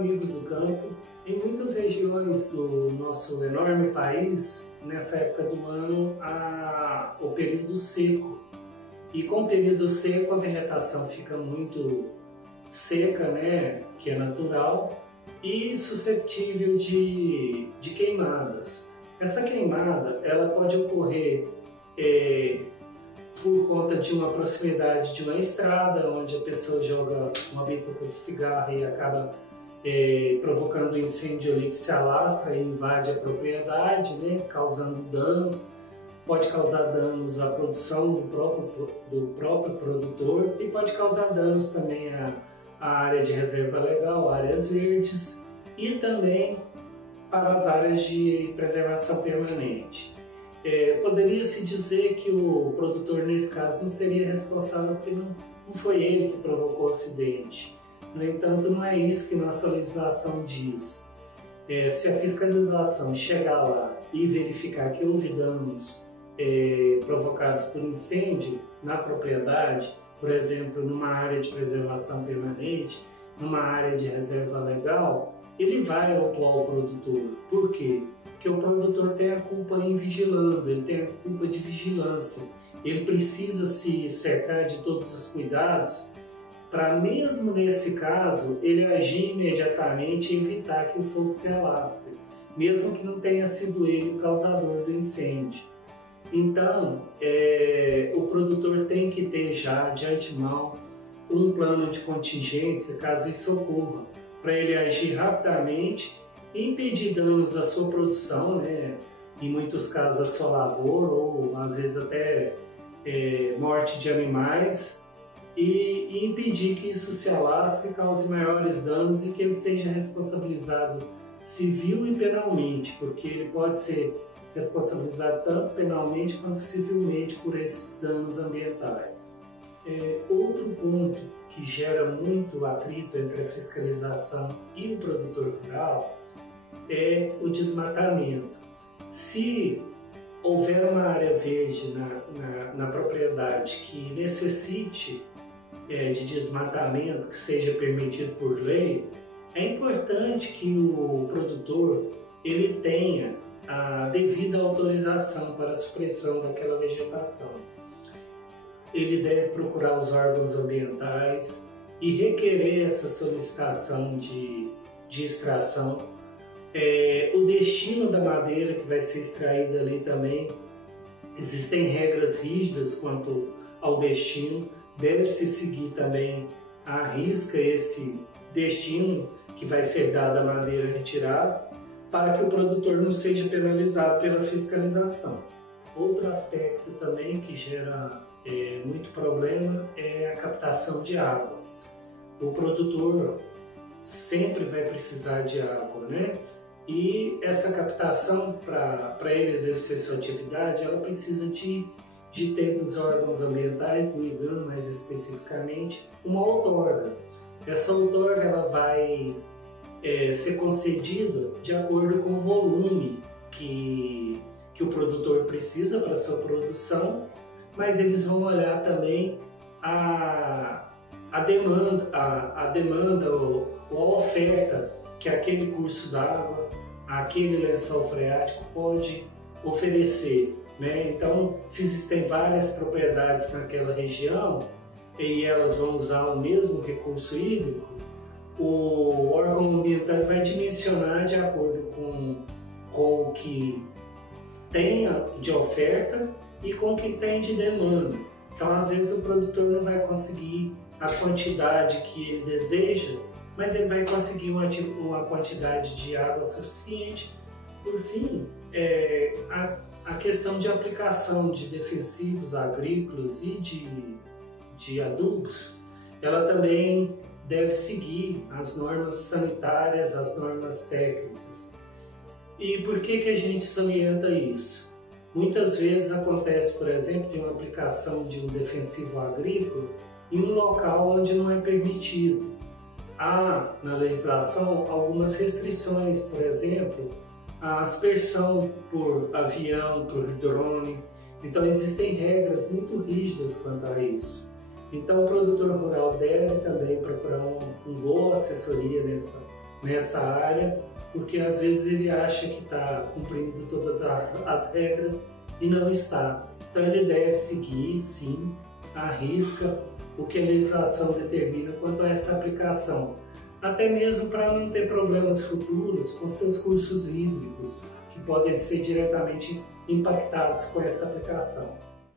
amigos do campo. Em muitas regiões do nosso enorme país, nessa época do ano, há o período seco. E com o período seco, a vegetação fica muito seca, né, que é natural, e suscetível de queimadas. Essa queimada ela pode ocorrer por conta de uma proximidade de uma estrada, onde a pessoa joga uma bituca de cigarro e acaba provocando um incêndio ali que se alastra e invade a propriedade, né, causando danos. Pode causar danos à produção do próprio produtor e pode causar danos também à área de reserva legal, áreas verdes e também para as áreas de preservação permanente. Poderia-se dizer que o produtor, nesse caso, não seria responsável porque não foi ele que provocou o acidente. No entanto, não é isso que nossa legislação diz. Se a fiscalização chegar lá e verificar que houve danos provocados por incêndio na propriedade, por exemplo, numa área de preservação permanente, numa área de reserva legal, ele vai autuar o produtor. Por quê? Porque o produtor tem a culpa em vigilando, ele tem a culpa de vigilância. Ele precisa se cercar de todos os cuidados para, mesmo nesse caso, ele agir imediatamente e evitar que o fogo se alastre, mesmo que não tenha sido ele o causador do incêndio. Então, o produtor tem que ter já de antemão um plano de contingência caso isso ocorra, para ele agir rapidamente e impedir danos à sua produção, né? Em muitos casos à sua lavoura ou às vezes até morte de animais, e impedir que isso se alastre e cause maiores danos e que ele seja responsabilizado civil e penalmente, porque ele pode ser responsabilizado tanto penalmente quanto civilmente por esses danos ambientais. Outro ponto que gera muito atrito entre a fiscalização e o produtor rural é o desmatamento. Se houver uma área verde na propriedade que necessite de desmatamento, que seja permitido por lei, é importante que o produtor ele tenha a devida autorização para a supressão daquela vegetação. Ele deve procurar os órgãos ambientais e requerer essa solicitação de extração. O destino da madeira que vai ser extraída ali também, existem regras rígidas quanto ao destino, deve-se seguir também à risca esse destino que vai ser dado à madeira retirada, para que o produtor não seja penalizado pela fiscalização. Outro aspecto também que gera muito problema é a captação de água. O produtor sempre vai precisar de água, né? E essa captação, para ele exercer sua atividade, ela precisa de ter dos órgãos ambientais, do IGAM mais especificamente, uma outorga. Essa outorga ela vai ser concedida de acordo com o volume que o produtor precisa para a sua produção, mas eles vão olhar também a demanda ou a oferta que aquele curso d'água, aquele lençol freático pode oferecer, né? Então, se existem várias propriedades naquela região e elas vão usar o mesmo recurso hídrico, o órgão ambiental vai dimensionar de acordo com o que tem de oferta e com o que tem de demanda. Então, às vezes, o produtor não vai conseguir a quantidade que ele deseja, mas ele vai conseguir uma quantidade de água suficiente. Por fim, a questão de aplicação de defensivos agrícolas e de adubos, ela também deve seguir as normas sanitárias, as normas técnicas. E por que a gente salienta isso? Muitas vezes acontece, por exemplo, de uma aplicação de um defensivo agrícola em um local onde não é permitido. Há na legislação algumas restrições, por exemplo, a aspersão por avião, por drone. Então existem regras muito rígidas quanto a isso. Então o produtor rural deve também procurar uma boa assessoria nessa área, porque às vezes ele acha que está cumprindo todas as regras e não está. Então ele deve seguir, sim, à risca o que a legislação determina quanto a essa aplicação, até mesmo para não ter problemas futuros com seus cursos hídricos, que podem ser diretamente impactados com essa aplicação.